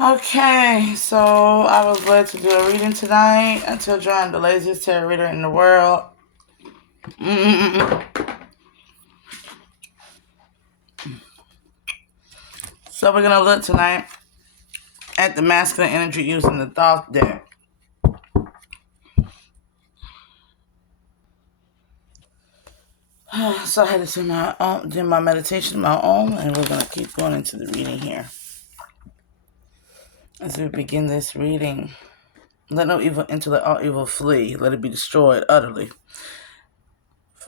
Okay, so I was led to do a reading tonight until joining the laziest tarot reader in the world. So we're gonna look tonight at the masculine energy using the thought deck. So I had to do my meditation my own, and we're gonna keep going into the reading here. As we begin this reading, let no evil enter, let all evil flee. Let it be destroyed utterly.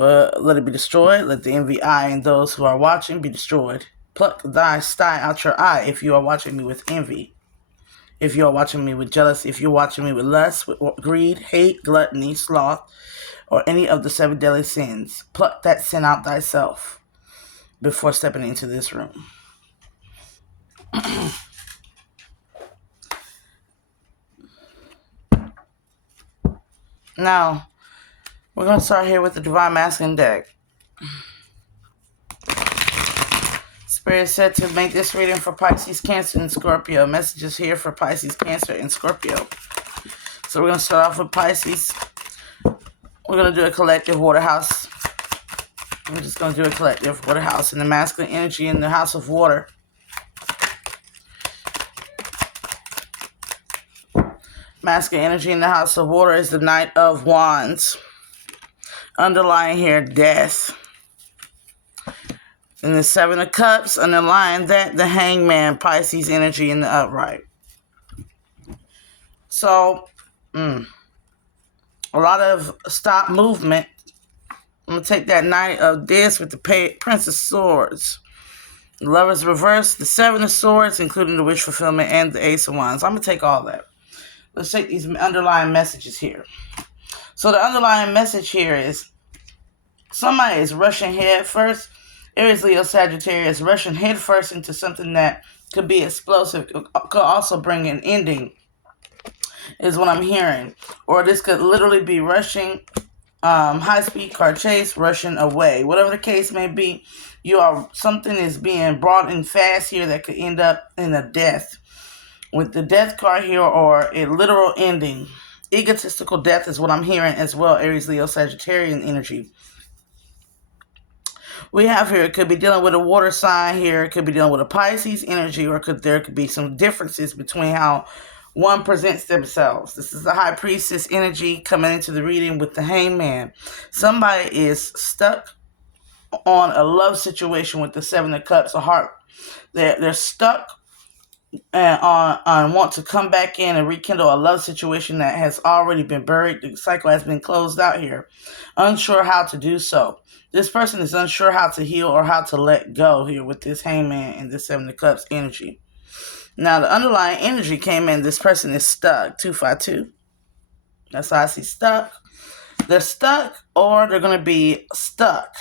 Let it be destroyed. Let the envy eye and those who are watching be destroyed. Pluck thy sty out your eye if you are watching me with envy. If you are watching me with jealousy, if you're watching me with lust, with greed, hate, gluttony, sloth, or any of the 7 deadly sins, pluck that sin out thyself before stepping into this room. Now, we're going to start here with the Divine Masculine deck. Spirit said to make this reading for Pisces, Cancer, and Scorpio. Messages here for Pisces, Cancer, and Scorpio. So we're going to start off with Pisces. We're going to do a collective water house. We're just going to do a collective water house. And the masculine energy in the house of water. Masculine energy in the house of water is the Knight of Wands. Underlying here, death. And the 7 of Cups, underlying that, the Hangman, Pisces energy in the upright. So, a lot of stop movement. I'm going to take that Knight of this with the Prince of Swords. The Lover's reverse, the 7 of Swords, including the Wish Fulfillment, and the Ace of Wands. I'm going to take all that. Let's take these underlying messages here. So the underlying message here is somebody is rushing head first. Aries, Leo, Sagittarius, rushing head first into something that could be explosive, could also bring an ending, is what I'm hearing. Or this could literally be rushing, high-speed car chase, rushing away. Whatever the case may be, something is being brought in fast here that could end up in a death. With the death card here, or a literal ending. Egotistical death is what I'm hearing as well, Aries, Leo, Sagittarian energy. We have here, it could be dealing with a water sign here, it could be dealing with a Pisces energy, or there could be some differences between how one presents themselves. This is the High Priestess energy coming into the reading with the Hangman. Somebody is stuck on a love situation with the 7 of Cups, a heart. They're stuck and on want to come back in and rekindle a love situation that has already been buried. The cycle has been closed out here. Unsure how to do so. This person is unsure how to heal or how to let go here with this Hangman and this 7 of Cups energy. Now, the underlying energy came in. This person is stuck. 252. That's how I see stuck. They're stuck, or they're going to be stuck.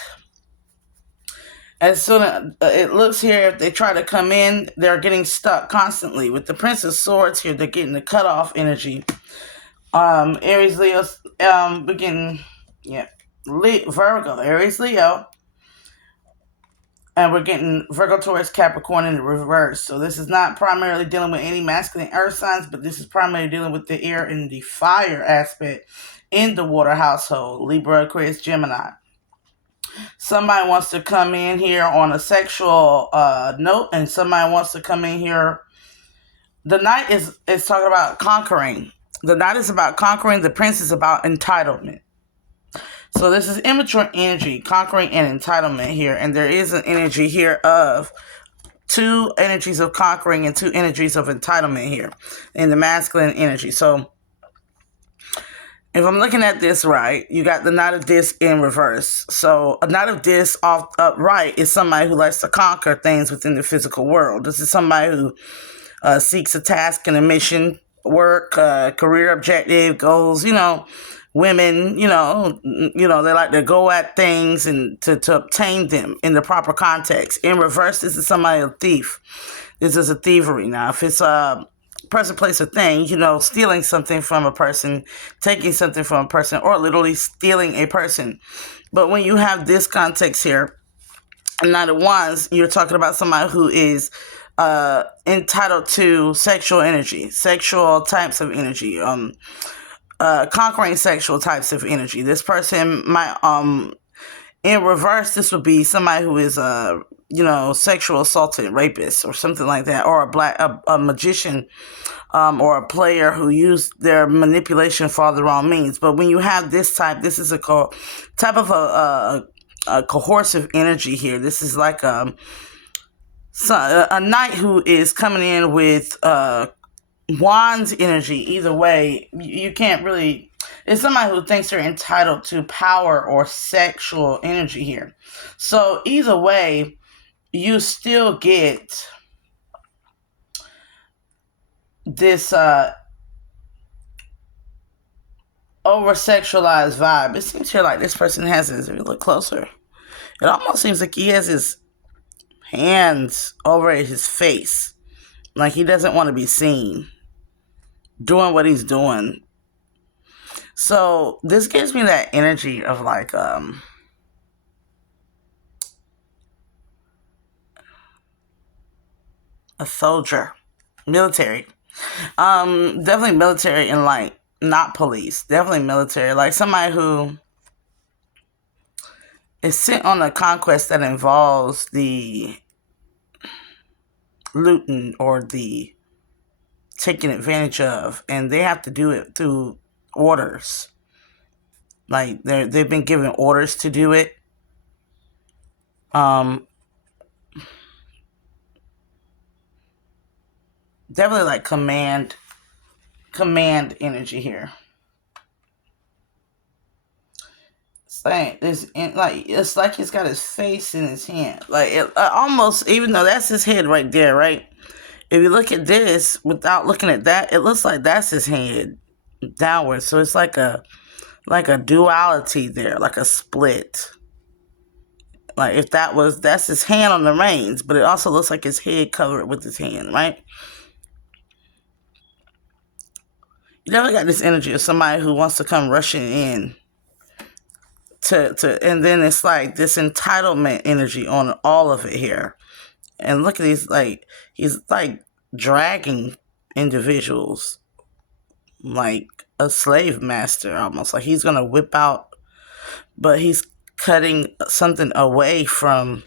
As soon as it looks here, if they try to come in, they're getting stuck constantly. With the Prince of Swords here, they're getting the cutoff energy. Aries, Leo, Virgo, Aries, Leo. And we're getting Virgo, Taurus, Capricorn in the reverse. So this is not primarily dealing with any masculine earth signs, but this is primarily dealing with the air and the fire aspect in the water household. Libra, Aquarius, Gemini. Somebody wants to come in here on a sexual note, and somebody wants to come in here. The Knight is talking about conquering. The Knight is about conquering. The Prince is about entitlement. So this is immature energy, conquering and entitlement here. And there is an energy here of 2 energies of conquering and 2 energies of entitlement here in the masculine energy. So if I'm looking at this right, you got the Knight of Discs in reverse. So a Knight of Discs upright is somebody who likes to conquer things within the physical world. This is somebody who seeks a task and a mission, work, career objective, goals, women, they like to go at things and to obtain them in the proper context. In reverse, this is somebody, a thief. This is a thievery. Now, if it's a person, place, or thing, stealing something from a person, taking something from a person, or literally stealing a person. But when you have this context here, Knight of Wands, you're talking about somebody who is entitled to sexual energy, sexual types of energy, conquering sexual types of energy. This person might, in reverse, this would be somebody who is sexual assaulted, rapist, or something like that, or a magician, or a player who used their manipulation for the wrong means. But when you have this type, this is a type of a coercive energy here. This is like a knight who is coming in with wands energy. Either way, you can't really. It's somebody who thinks they're entitled to power or sexual energy here. So either way, you still get this over-sexualized vibe. It seems here like this person has his, if you look closer, it almost seems like he has his hands over his face. Like he doesn't want to be seen doing what he's doing. So this gives me that energy of like a soldier, military. Definitely military and like not police. Definitely military. Like somebody who is sent on a conquest that involves the looting or the taking advantage of, and they have to do it through orders. Like they've been given orders to do it. Definitely like command energy here. It's like he's got his face in his hand. Like it almost, even though that's his head right there, right? If you look at this without looking at that, it looks like that's his head downwards. So it's like a duality there, like a split. Like if that's his hand on the reins, but it also looks like his head covered with his hand, right? You never got this energy of somebody who wants to come rushing in and then it's like this entitlement energy on all of it here. And look at these, like he's like dragging individuals like a slave master, almost like he's gonna whip out, but he's cutting something away from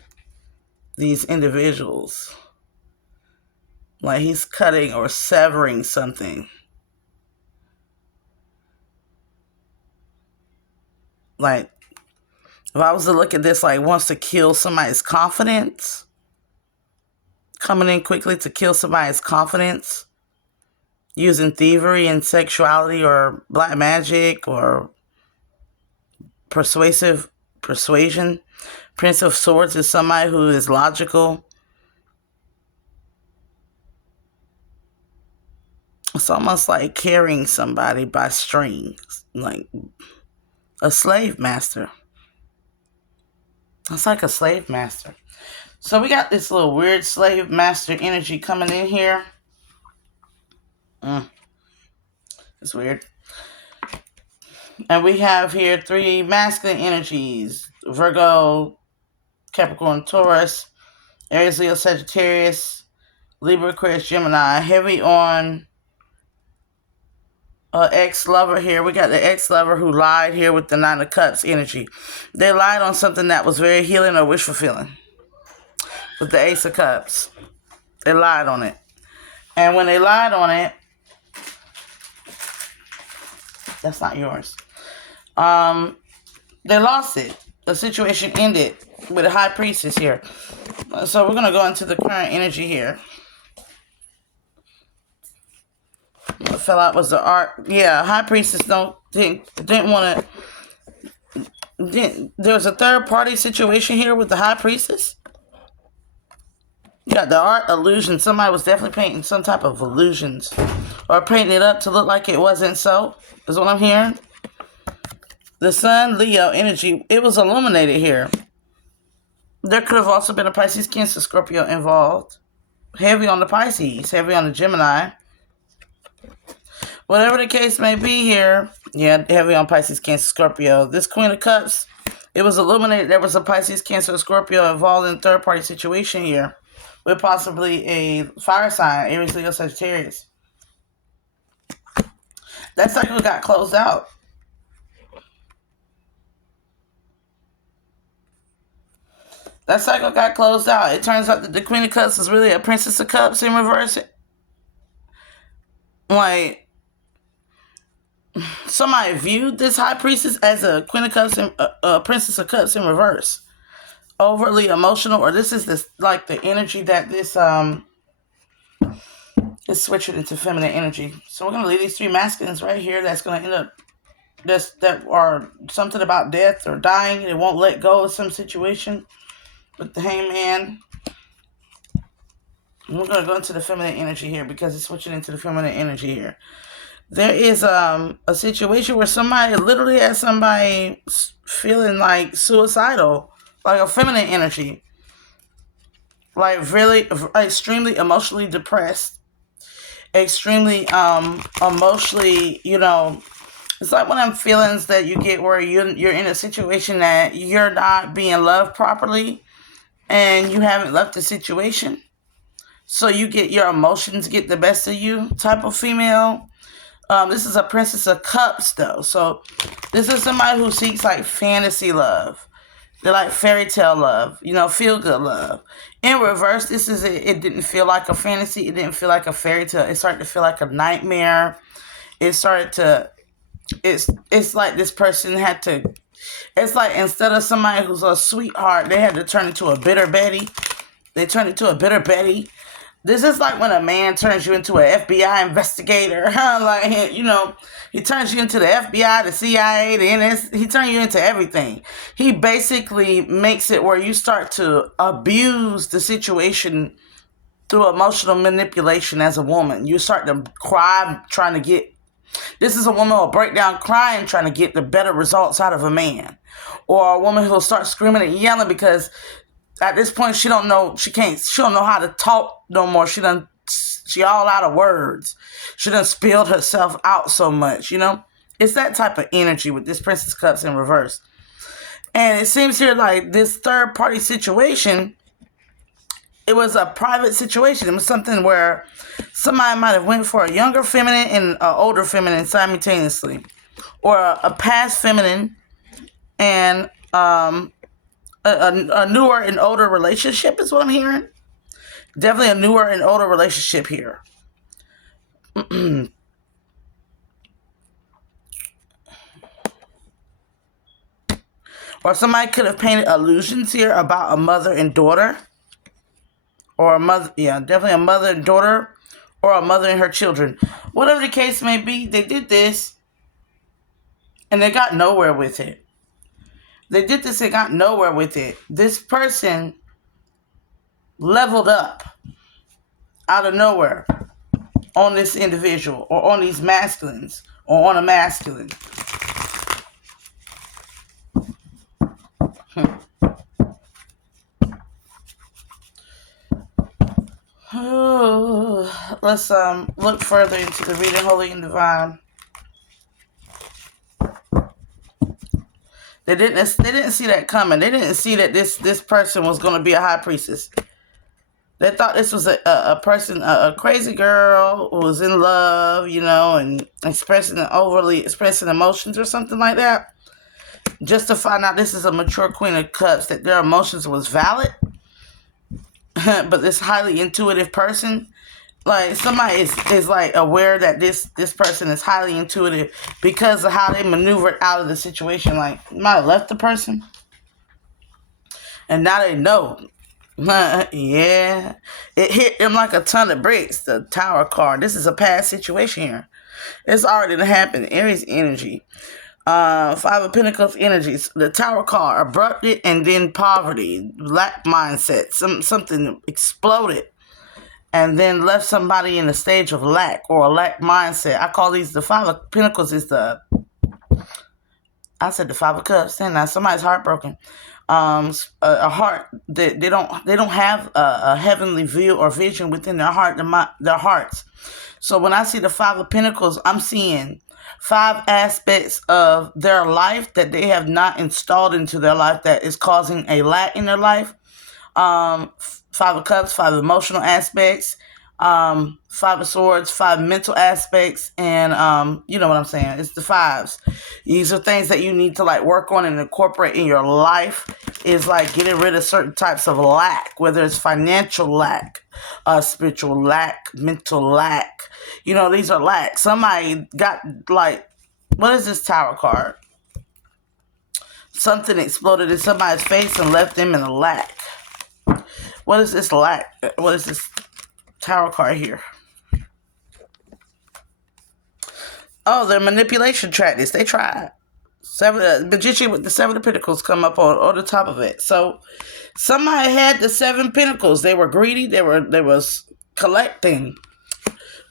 these individuals. Like he's cutting or severing something. Like if I was to look at this, like wants to kill somebody's confidence, coming in quickly to kill somebody's confidence, using thievery and sexuality or black magic or persuasion. Prince of Swords is somebody who is logical. It's almost like carrying somebody by strings, like a slave master. It's like a slave master. So we got this little weird slave master energy coming in here. It's weird. And we have here 3 masculine energies: Virgo, Capricorn, Taurus, Aries, Leo, Sagittarius, Libra, Aquarius, Gemini. Heavy on ex-lover here. We got the ex-lover who lied here with the 9 of Cups energy. They lied on something that was very healing or wish fulfilling. With the Ace of Cups. They lied on it. And when they lied on it, that's not yours. They lost it. The situation ended with a High Priestess here. So we're going to go into the current energy here. What fell out was the art. Yeah, High Priestess didn't want to. There was a third party situation here with the High Priestess. Yeah, the art illusion. Somebody was definitely painting some type of illusions, or painting it up to look like it wasn't so, is what I'm hearing. The Sun, Leo energy, it was illuminated here. There could have also been a Pisces, Cancer, Scorpio involved. Heavy on the Pisces, heavy on the Gemini. Whatever the case may be here, yeah, heavy on Pisces, Cancer, Scorpio. This Queen of Cups, it was illuminated there was a Pisces, Cancer, Scorpio involved in a third-party situation here with possibly a fire sign, Aries, Leo, Sagittarius. That cycle got closed out. That cycle got closed out. It turns out that the Queen of Cups is really a Princess of Cups in reverse. Like, somebody viewed this High Priestess as a Queen of Cups and a Princess of Cups in reverse. Overly emotional, or this is like the energy that this is switching into feminine energy. So we're gonna leave these three masculines right here. That's gonna end up that are something about death or dying. It won't let go of some situation with the Hangman. And we're gonna go into the feminine energy here because it's switching into the feminine energy here. There is a situation where somebody literally has somebody feeling like suicidal, like a feminine energy, like really extremely emotionally depressed, extremely emotionally, it's like one of them feelings that you get where you're in a situation that you're not being loved properly and you haven't left the situation, so you get your emotions get the best of you type of female. This is a Princess of Cups, though. So this is somebody who seeks like fantasy love. They like fairy tale love, feel good love. In reverse, this is it didn't feel like a fantasy. It didn't feel like a fairy tale. It started to feel like a nightmare. It started to, it's like this person had to, it's like instead of somebody who's a sweetheart, they had to turn into a bitter Betty. They turned into a bitter Betty. This is like when a man turns you into an FBI investigator. Like, he turns you into the FBI, the CIA, the NS. He turns you into everything. He basically makes it where you start to abuse the situation through emotional manipulation as a woman. You start to cry trying to get... This is a woman who will break down crying trying to get the better results out of a man. Or a woman who will start screaming and yelling because... At this point, she don't know how to talk no more. She all out of words. She done spilled herself out so much, It's that type of energy with this Princess Cups in reverse. And it seems here like this third party situation, it was a private situation. It was something where somebody might have went for a younger feminine and an older feminine simultaneously. Or a past feminine and, a newer and older relationship is what I'm hearing. Definitely a newer and older relationship here. Or somebody could have painted illusions here about a mother and daughter. Or definitely a mother and daughter. Or a mother and her children. Whatever the case may be, they did this and they got nowhere with it. They did this and got nowhere with it. This person leveled up out of nowhere on this individual or on these masculines or on a masculine. Let's look further into the reading, Holy and Divine. They didn't see that coming. They didn't see that this person was going to be a high priestess. They thought this was a person, a crazy girl who was in love, and overly expressing emotions or something like that. Just to find out this is a mature Queen of Cups, that their emotions was valid. But this highly intuitive person, like somebody is like aware that this person is highly intuitive because of how they maneuvered out of the situation. Like, you might have left the person and now they know. Yeah, it hit them like a ton of bricks. The Tower card. This is a past situation here. It's already happened. Aries energy. Five of Pentacles energies. The Tower card. Abrupted and then poverty. Lack mindset. Something exploded. And then left somebody in a stage of lack or a lack mindset. I call these the Five of Pentacles is the... I said the Five of Cups. And now somebody's heartbroken. A heart that they don't have a heavenly view or vision within their hearts. So when I see the Five of Pentacles, I'm seeing 5 aspects of their life that they have not installed into their life that is causing a lack in their life. Five of Cups, five emotional aspects, five of Swords, five mental aspects, and you know what I'm saying. It's the fives. These are things that you need to like work on and incorporate in your life. Is like getting rid of certain types of lack, whether it's financial lack, spiritual lack, mental lack. You know, these are lack. Somebody got like, what is this Tower card? Something exploded in somebody's face and left them in a lack. What is this lack? What is this Tower card here? Oh, their manipulation tactics. They tried. Magician with the Seven of Pentacles come up on the top of it. So somebody had the Seven Pentacles. They were greedy. They was collecting.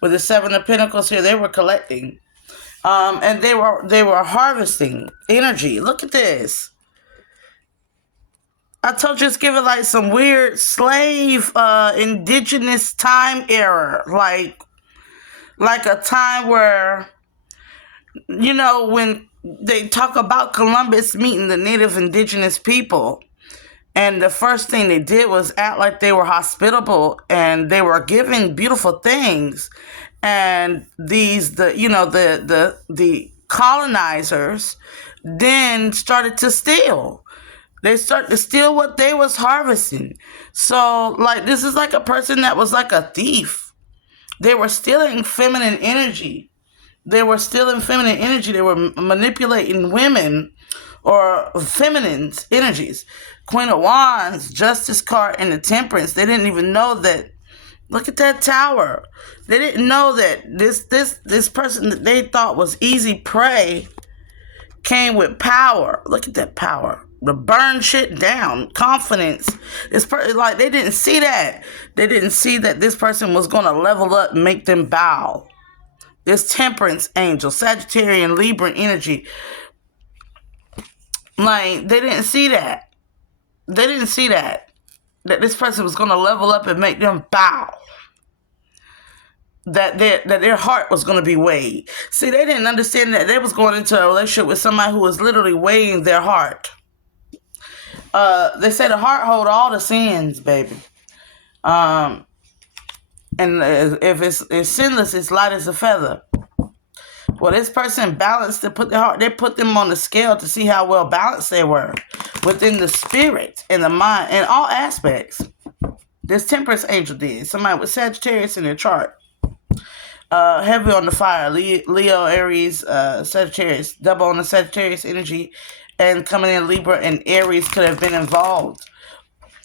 With the Seven of Pentacles here, they were collecting. And they were harvesting energy. Look at this. I told you it's giving like some weird slave indigenous time era. Like a time where, you know, when they talk about Columbus meeting the native indigenous people, and the first thing they did was act like they were hospitable and they were giving beautiful things, and the colonizers then started to steal. They started to steal what they was harvesting. So like this is like a person that was like a thief. They were stealing feminine energy. They were manipulating women or feminine's energies. Queen of Wands, Justice card, and the Temperance. They didn't even know that. Look at that Tower. They didn't know that this person that they thought was easy prey came with power. Look at that power. To burn shit down. Confidence. Like they didn't see that. They didn't see that this person was going to level up and make them bow. This Temperance angel, Sagittarian, Libra energy. Like, they didn't see that. They didn't see that this person was going to level up and make them bow. That their heart was going to be weighed. See, they didn't understand that they was going into a relationship with somebody who was literally weighing their heart. They say the heart hold all the sins, baby. And if it's sinless, it's light as a feather. Well, this person balanced to put their heart. They put them on the scale to see how well balanced they were within the spirit and the mind in all aspects. This Temperance angel did. Somebody with Sagittarius in their chart. Heavy on the fire. Leo, Aries, Sagittarius. Double on the Sagittarius energy. And coming in Libra and Aries could have been involved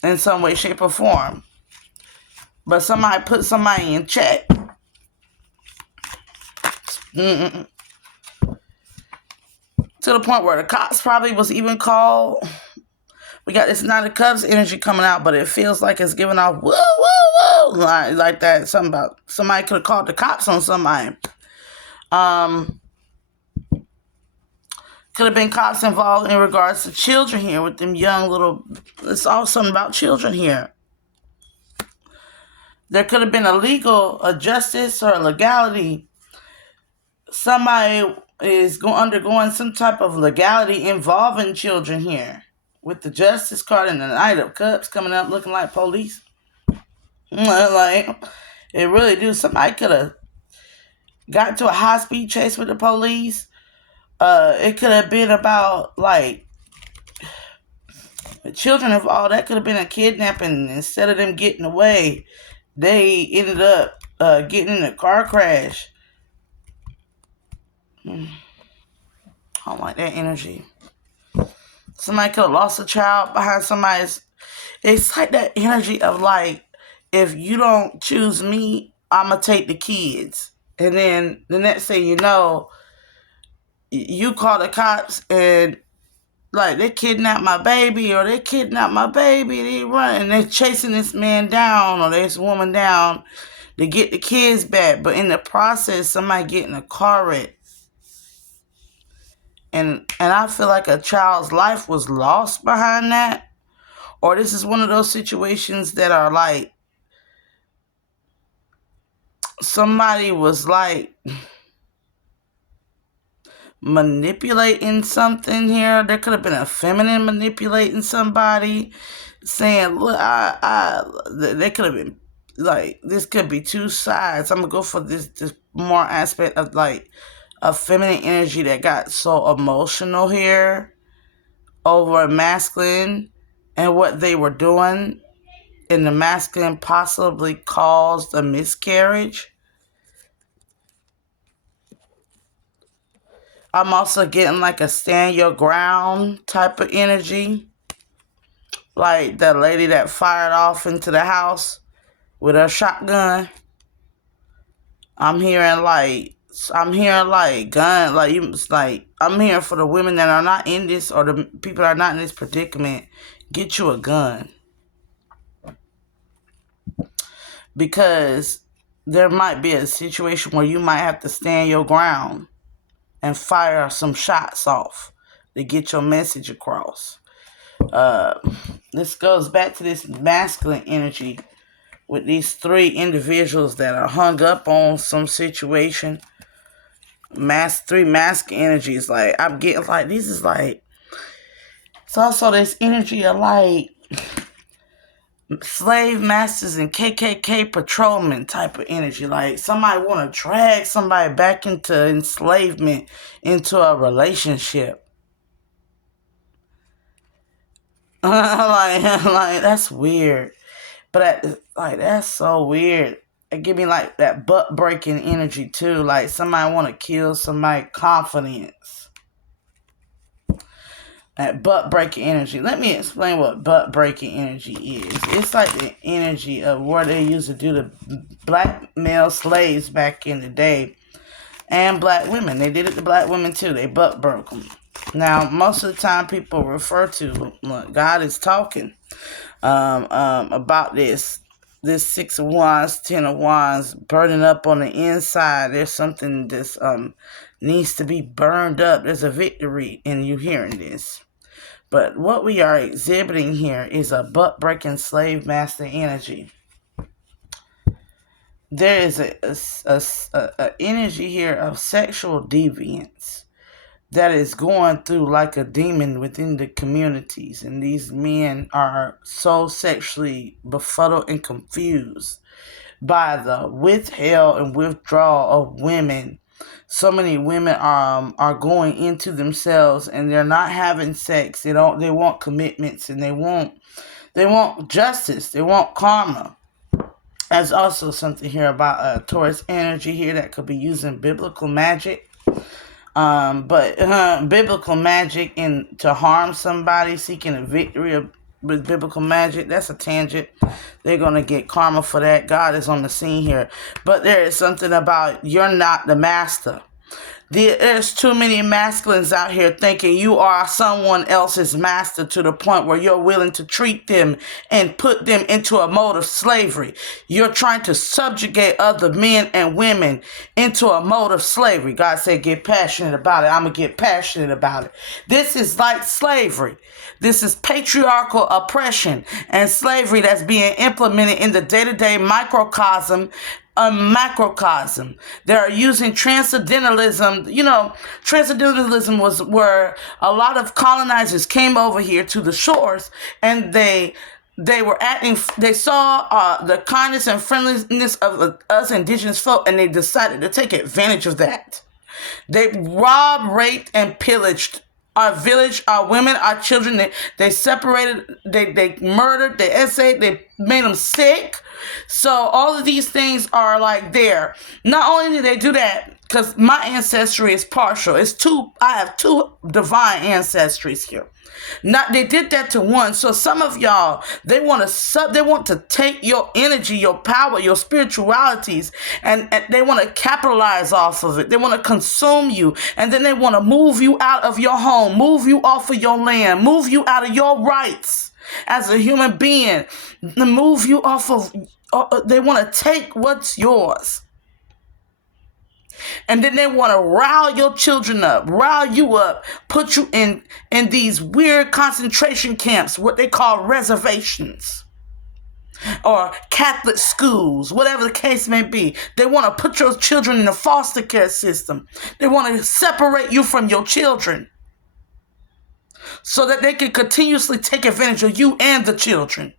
in some way, shape, or form. But somebody put somebody in check. To the point where the cops probably was even called. We got this Nine of Cups energy coming out, but it feels like it's giving off woo, woo, woo, like that. Something about somebody could have called the cops on somebody. Could have been cops involved in regards to children here with them young little. It's all something about children here. There could have been a justice or a legality. Somebody is undergoing some type of legality involving children here. With the Justice card and the Knight of Cups coming up looking like police. Like, it really do. Somebody could have got into a high-speed chase with the police. It could have been about, like, the children involved. That could have been a kidnapping. Instead of them getting away, they ended up getting in a car crash. I don't like that energy. Somebody could have lost a child behind somebody's. It's like that energy of like, if you don't choose me, I'm going to take the kids. And then the next thing you know, you call the cops and like they kidnapped my baby or they kidnapped my baby. They run and they're chasing this man down or this woman down to get the kids back. But in the process, somebody get in a car wreck. And I feel like a child's life was lost behind that. Or this is one of those situations that are like, somebody was like manipulating something here. There could have been a feminine manipulating somebody, saying, "Look, they could have been like, this could be two sides." I'm gonna go for this more aspect of like a feminine energy that got so emotional here over a masculine and what they were doing, and the masculine possibly caused a miscarriage. I'm also getting like a stand your ground type of energy. Like the lady that fired off into the house with her shotgun. I'm hearing gun, like you, like I'm hearing for the women that are not in this, or the people that are not in this predicament, get you a gun. Because there might be a situation where you might have to stand your ground and fire some shots off to get your message across. This goes back to this masculine energy with these three individuals that are hung up on some situation. Three masculine energies. Like, I'm getting like, this is like, it's also this energy of like slave masters and KKK patrolmen type of energy. Like somebody want to drag somebody back into enslavement, into a relationship. like that's weird. But that's so weird. It give me like that butt breaking energy too. Like somebody want to kill somebody's confidence. That butt breaking energy. Let me explain what butt breaking energy is. It's like the energy of what they used to do to black male slaves back in the day, and black women. They did it to black women too. They butt broke them. Now, most of the time, people refer to, look, God is talking about this 6 of Wands, 10 of Wands, burning up on the inside. There's something that's needs to be burned up. There's a victory in you hearing this. But what we are exhibiting here is a butt-breaking slave master energy. There is a energy here of sexual deviance that is going through like a demon within the communities. And these men are so sexually befuddled and confused by the withheld and withdrawal of women. So many women are going into themselves and they're not having sex. They want commitments, and they want justice. They want karma. There's also something here about Taurus energy here that could be using biblical magic. But biblical magic to harm somebody, seeking a victory with biblical magic, that's a tangent. They're going to get karma for that. God is on the scene here. But there is something about you're not the master. There's too many masculines out here thinking you are someone else's master, to the point where you're willing to treat them and put them into a mode of slavery. You're trying to subjugate other men and women into a mode of slavery. God said, get passionate about it. I'm going to get passionate about it. This is like slavery. This is patriarchal oppression and slavery that's being implemented in the day-to-day microcosm, a macrocosm. They're using transcendentalism. You know, transcendentalism was where a lot of colonizers came over here to the shores, and they were acting, they saw the kindness and friendliness of us indigenous folk, and they decided to take advantage of that. They robbed, raped, and pillaged our village, our women, our children. They separated, they murdered, they essayed, they made them sick. So all of these things are like there. Not only did they do that, because my ancestry is partial. I have two divine ancestries here. They did that to one. So some of y'all, they want to take your energy, your power, your spiritualities, and they want to capitalize off of it. They want to consume you, and then they want to move you out of your home, move you off of your land, move you out of your rights as a human being, move you off of. They want to take what's yours. And then they want to rile your children up, rile you up, put you in these weird concentration camps, what they call reservations. or Catholic schools, whatever the case may be. They want to put your children in the foster care system. They want to separate you from your children so that they can continuously take advantage of you and the children.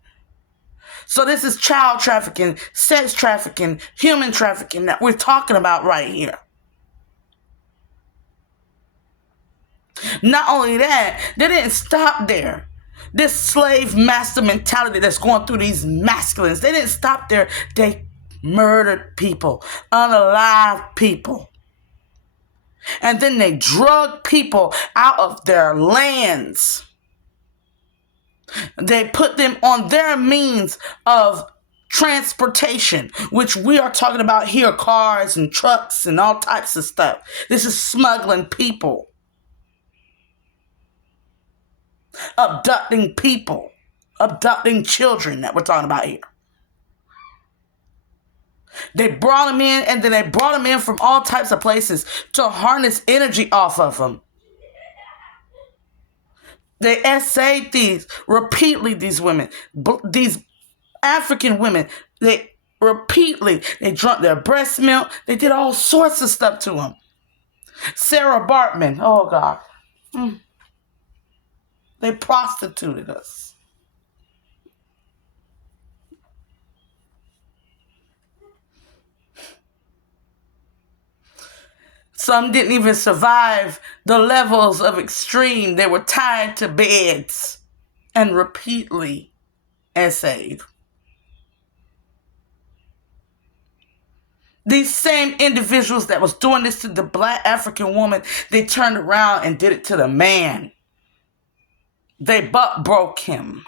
So this is child trafficking, sex trafficking, human trafficking that we're talking about right here. Not only that, they didn't stop there. This slave master mentality that's going through these masculines, they didn't stop there. They murdered people, unalive people. And then they drug people out of their lands. They put them on their means of transportation, which we are talking about here, cars and trucks and all types of stuff. This is smuggling people, abducting people, abducting children that we're talking about here. They brought them in, and then they brought them in from all types of places to harness energy off of them. They essayed these repeatedly, these women, these African women, they drank their breast milk. They did all sorts of stuff to them. Sarah Bartman, oh God. They prostituted us. Some didn't even survive the levels of extreme. They were tied to beds and repeatedly essayed. These same individuals that was doing this to the black African woman, they turned around and did it to the man. They butt broke him.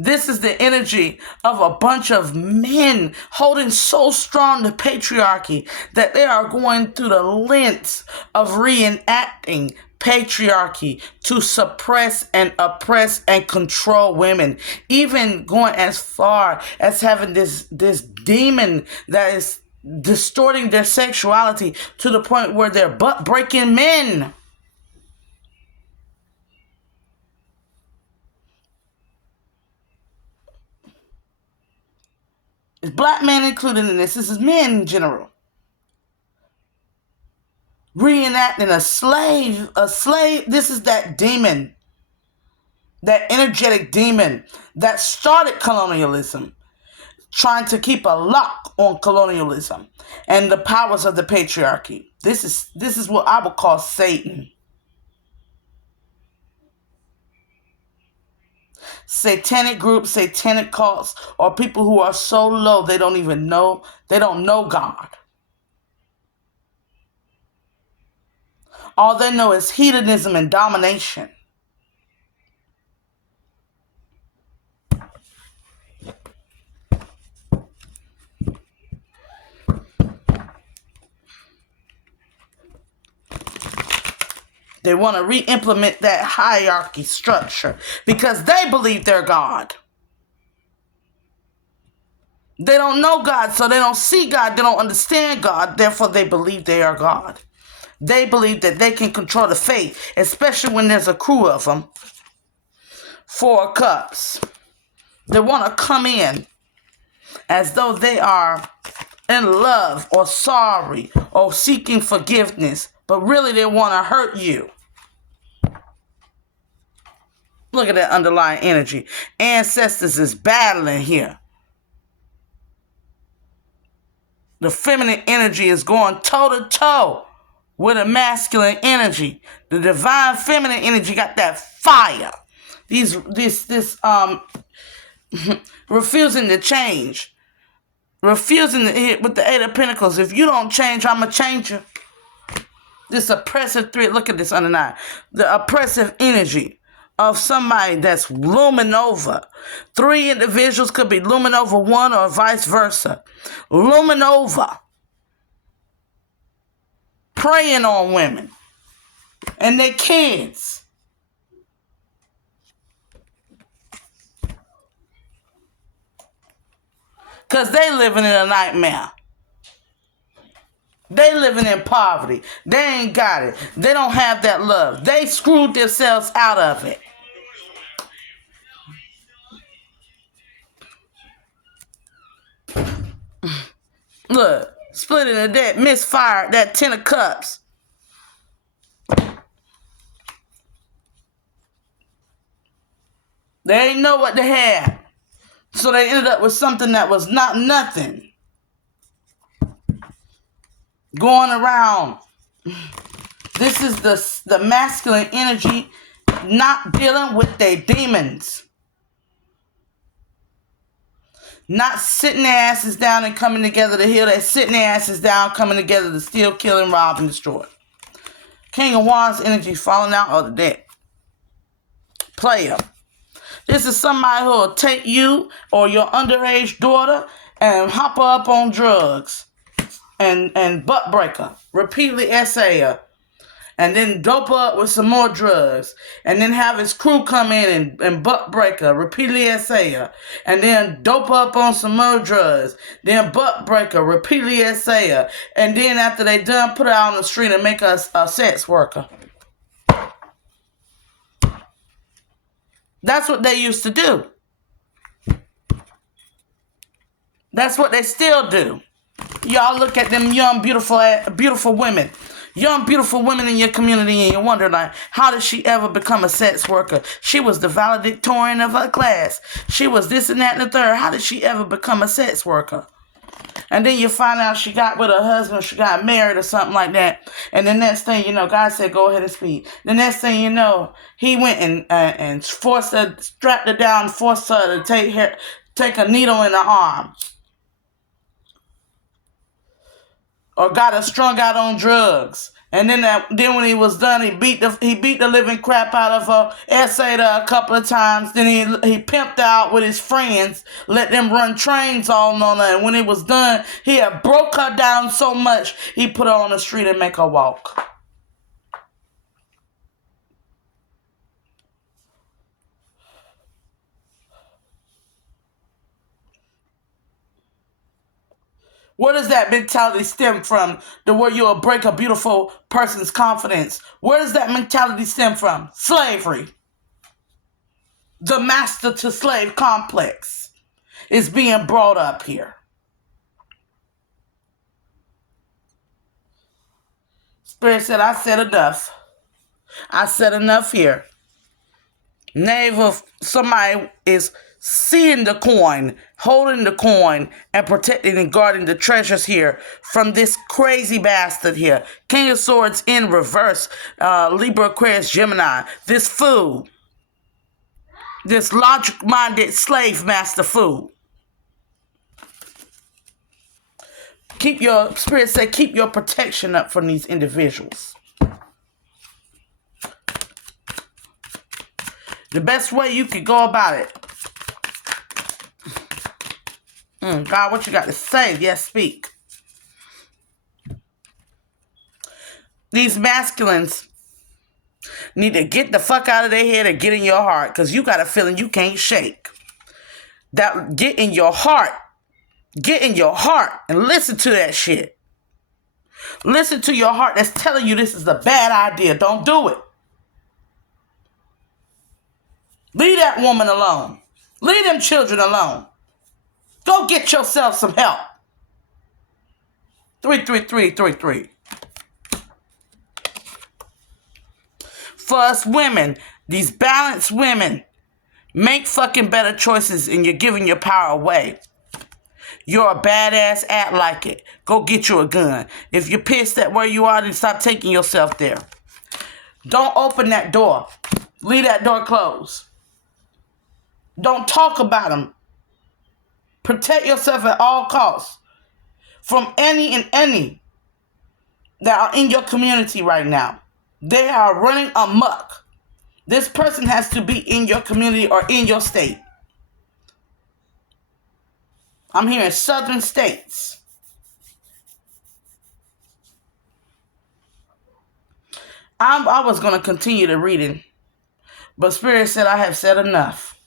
This is the energy of a bunch of men holding so strong to patriarchy that they are going through the lengths of reenacting patriarchy to suppress and oppress and control women, even going as far as having this demon that is distorting their sexuality to the point where they're butt breaking men. Is black men included in this? This is men in general. Reenacting a slave. This is that demon, that energetic demon that started colonialism, trying to keep a lock on colonialism and the powers of the patriarchy. This is what I would call Satan. Satanic groups, satanic cults, or people who are so low they don't know God. All they know is hedonism and domination. They want to re-implement that hierarchy structure because they believe they're God. They don't know God, so they don't see God. They don't understand God. Therefore, they believe they are God. They believe that they can control the fate, especially when there's a crew of them. 4 cups. They want to come in as though they are in love or sorry or seeking forgiveness, but really they want to hurt you. Look at that underlying energy. Ancestors is battling here. The feminine energy is going toe-to-toe with a masculine energy. The divine feminine energy got that fire. Refusing to change. Refusing to hit with the 8 of Pentacles. If you don't change, I'm going to change you. This oppressive threat. Look at this under 9. The oppressive energy of somebody that's looming over. 3 individuals could be looming over 1 or vice versa. Looming over. Preying on women and their kids. Because they living in a nightmare. They living in poverty. They ain't got it. They don't have that love. They screwed themselves out of it. Look, splitting the debt, misfired that 10 of cups. They ain't know what they had. So they ended up with something that was not nothing. Going around. This is the masculine energy not dealing with their demons. Not sitting their asses down and coming together to heal. They're sitting their asses down, coming together to steal, kill, and rob and destroy. King of Wands energy falling out of the deck. Player. This is somebody who will take you or your underage daughter and hop her up on drugs and butt break her. Repeatedly essay her. And then dope her up with some more drugs. And then have his crew come in and butt break her. Repeatedly essay her. And then dope her up on some more drugs. Then butt break her. Repeatedly essay her. And then after they done, put her out on the street and make her a sex worker. That's what they used to do. That's what they still do. Y'all look at them young, beautiful women. Young, beautiful women in your community, and you wonder, like, how did she ever become a sex worker? She was the valedictorian of her class. She was this and that and the third. How did she ever become a sex worker? And then you find out she got with her husband, she got married or something like that. And the next thing you know, God said, go ahead and speak. The next thing you know, he went and forced her, strapped her down, forced her to take a needle in the arm. Or got her strung out on drugs. And then when he was done, he beat the living crap out of her, essayed her a couple of times. Then he pimped out with his friends, let them run trains all on her. And when it was done, he had broke her down so much, he put her on the street and make her walk. Where does that mentality stem from? Where you'll break a beautiful person's confidence. Where does that mentality stem from? Slavery. The master to slave complex is being brought up here. Spirit said, I said enough. I said enough here. Knave of somebody is seeing the coin, holding the coin, and protecting and guarding the treasures here from this crazy bastard here. King of Swords in reverse, Libra, Aquarius, Gemini. This fool. This logic-minded slave master fool. Spirit said, keep your protection up from these individuals. The best way you could go about it. God, what you got to say? Yes, speak. These masculines need to get the fuck out of their head and get in your heart, because you got a feeling you can't shake. That get in your heart. Get in your heart and listen to that shit. Listen to your heart that's telling you this is a bad idea. Don't do it. Leave that woman alone. Leave them children alone. Go get yourself some help. 33333. For us women, these balanced women, make fucking better choices and you're giving your power away. You're a badass, act like it. Go get you a gun. If you're pissed at where you are, then stop taking yourself there. Don't open that door. Leave that door closed. Don't talk about them. Protect yourself at all costs from any and any that are in your community right now. They are running amok. This person has to be in your community or in your state. I'm here in southern states. I was going to continue the reading, but Spirit said I have said enough.